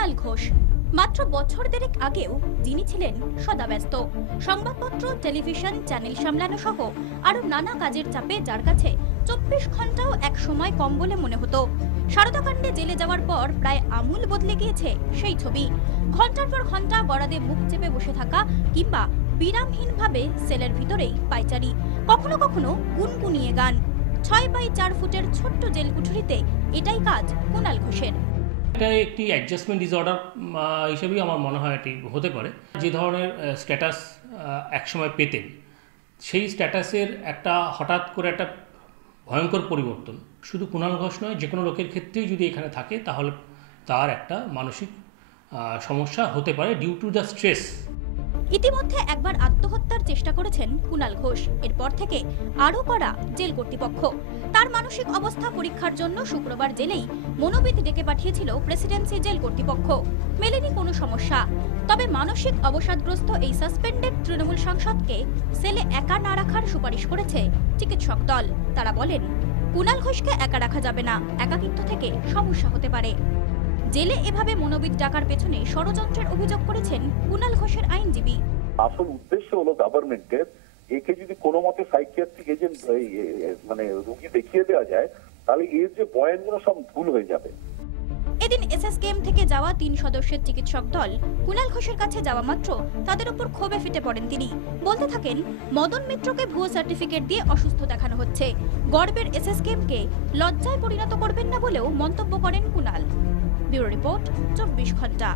কুণাল ঘোষ। মাত্র বছর দেড়েক আগেও যিনি ছিলেন সদাব্যস্ত, সংবাদপত্র, টেলিভিশন চ্যানেল সামলানো সহ আরো নানা কাজের চাপে যার কাছে 24 ঘন্টাও এক সময় কম বলে মনে হতো। সারদাকাণ্ডে জেলে যাওয়ার পর প্রায় আমূল বদলে গিয়েছে সেই ছবি। ঘন্টার পর ঘন্টা বরাদে মুখ চেপে বসে থাকা কিংবা বিরামহীনভাবে সেলের ভিতরেই পাইচারি, কখনো কখনো গুনগুনিয়ে গান। 6x4 ফুটের ছোট্ট জেল কুঠুরিতে এটাই কাজ কুণাল ঘোষের। এটা একটি অ্যাডজাস্টমেন্ট ডিসঅর্ডার হিসেবেই আমার মনে হয় এটি হতে পারে। যে ধরনের স্ট্যাটাস একসময় পেতেন, সেই স্ট্যাটাসের একটা হঠাৎ করে একটা ভয়ঙ্কর পরিবর্তন শুধু কুণাল ঘোষ নয়, যে কোনো লোকের ক্ষেত্রেই যদি এখানে থাকে তাহলে তার একটা মানসিক সমস্যা হতে পারে ডিউ টু দ্য স্ট্রেস। ইতিমধ্যে একবার আত্মহত্যার চেষ্টা করেছেন কুণাল ঘোষ। এরপর থেকে আরও কড়া জেল কর্তৃপক্ষ। তার মানসিক অবস্থা পরীক্ষার জন্য শুক্রবার জেলেই মনোবিদ ডেকে পাঠিয়েছিল প্রেসিডেন্সি জেল কর্তৃপক্ষ। মেলেনি কোনো সমস্যা। তবে মানসিক অবসাদগ্রস্ত এই সাসপেন্ডেড তৃণমূল সাংসদকে সেলে একা না রাখার সুপারিশ করেছে চিকিৎসক দল। তারা বলেন, কুণাল ঘোষকে একা রাখা যাবে না, একাকিত্ব থেকে সমস্যা হতে পারে। জেলে এভাবে মনোবিদ ডাকার পেছনে ষড়যন্ত্রের অভিযোগ করেছেন কুণাল ঘোষের আইনজীবী। আসল উদ্দেশ্য হলো গভর্নমেন্টের একে যদি কোনো মতে সাইকিয়াট্রিক এজেন্ট মানে রোগী দেখিয়ে দেওয়া যায়, তাহলে এর যে বয়ানগুলো সব ভুল হয়ে যাবে। এদিন এসএসকেএম থেকে যাওয়া 3 সদস্যের চিকিৎসক দল কুণাল ঘোষের কাছে যাওয়া মাত্র তাদের উপর ক্ষোভে ফেটে পড়েন তিনি। বলতে থাকেন, মদন মিত্রকে ভুয়ো সার্টিফিকেট দিয়ে অসুস্থ দেখানো হচ্ছে। গর্বের এসএসকেএমকে লজ্জায় পরিণত করবেন না বলেও মন্তব্য করেন কুণাল। ব্যুরো রিপোর্ট, 24 ঘন্টা।